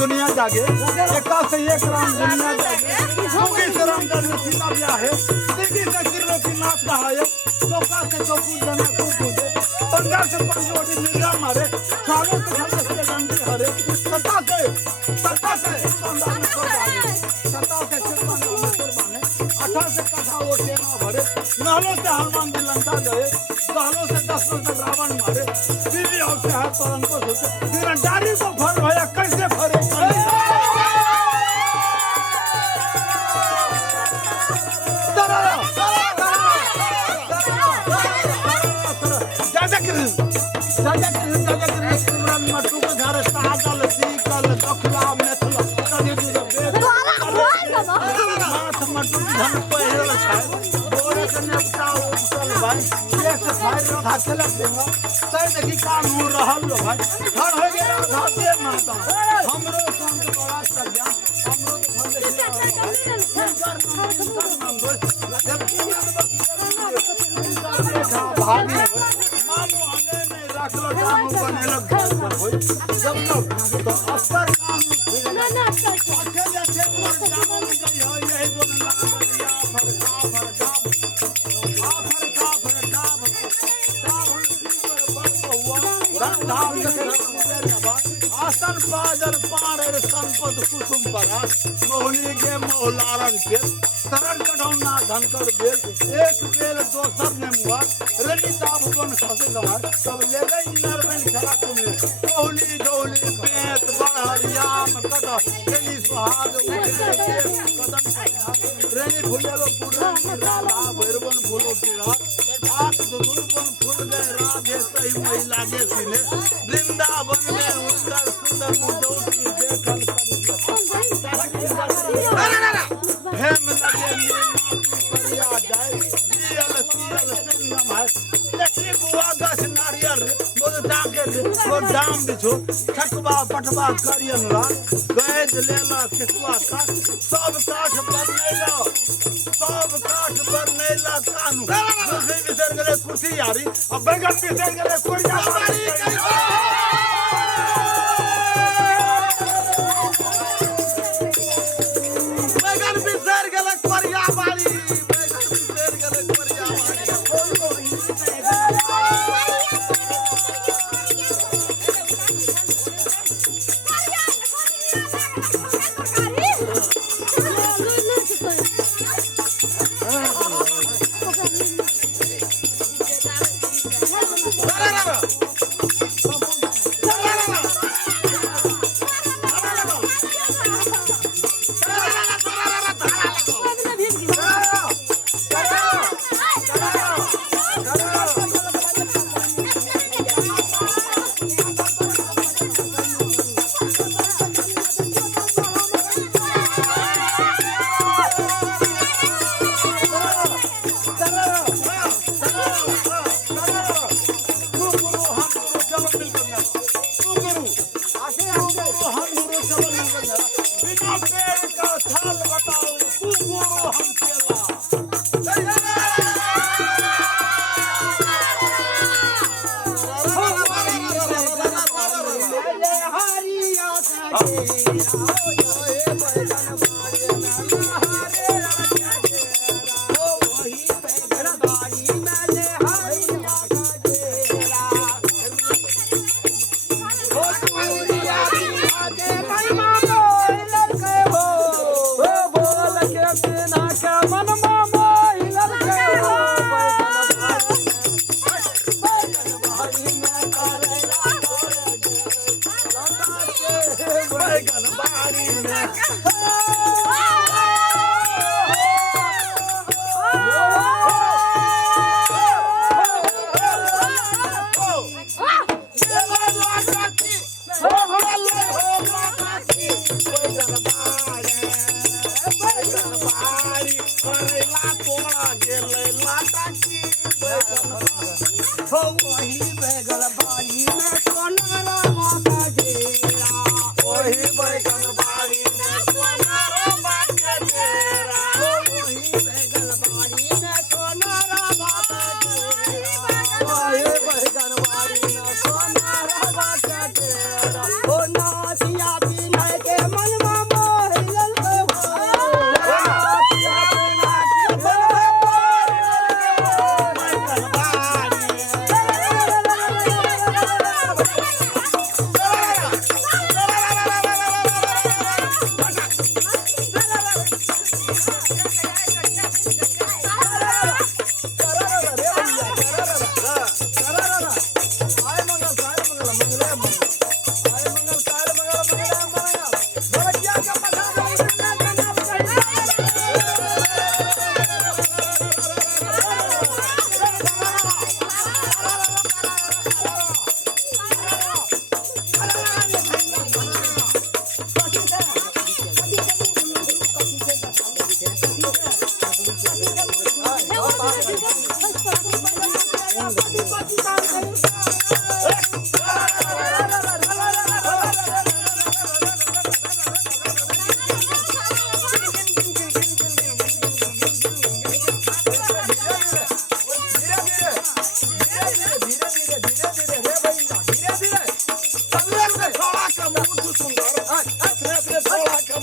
दुनिया जागे एका से एक राम दुनिया जागे जोगी से राम जन्म सीता ब्याह है दिल्ली से किरणों की नाच रहा है चौका से चौकू जना कूदे पंजा से पंजोड़ी मिर्जा मारे सालों से खंडे से डंडी हरे सत्ता से पंजा में सो जाए सत्ता से सिरमान में कुर्बाने अठा से कथा ओटे ना भरे नालों से हनुमान जी लंका गए सालों से दसों से रावण मारे बीवी और से हाथ परम को सोचे फिर डारी को भर भया कैसे भरे काम हो रहा लो भाई घर हो गया राधे माता हमरो संग बड़ा सजा हमरो फंद भाभी मामू आने में रख लो जामू बने लग जब लोग तो अक्सर काम जैसे मोर जामन गई हो यही बोल लागलिया फरका फरका फरका फरका आसन पाजर पाणर संपद कुसुम परास मोहली के मोहलारन के शरण कढ़ौना धनकर बेल एक बेल दोसर ने मुआ रनिता भुवन खसे गवार सब ले गई नरवन खरा कुमे मोहली डोली पेट बड़हरियाम कटा रनी सुहाग उठे के कदम रनी फुलेलो पूरन राला भैरवन फूलो की रात आठ दुर्बन फूल गए राधे सही महिला के सीने वृंदावन में उतर सुंदर मुदौटी देखल हेम लगे नीमा परिया जाए जियल सियल संगम है लकड़ी बुआ गछ नारियल बोल जाके वो दाम बिछो ठकवा पटवा करियन ला गैज लेला किसवा का सब काठ बरनेला कानू कुर्सी बिसर गले कुर्सी यारी अब बैगन बिसर गले कोरिया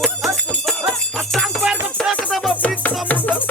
टांग पैर को फेंक दे बीच समुद्र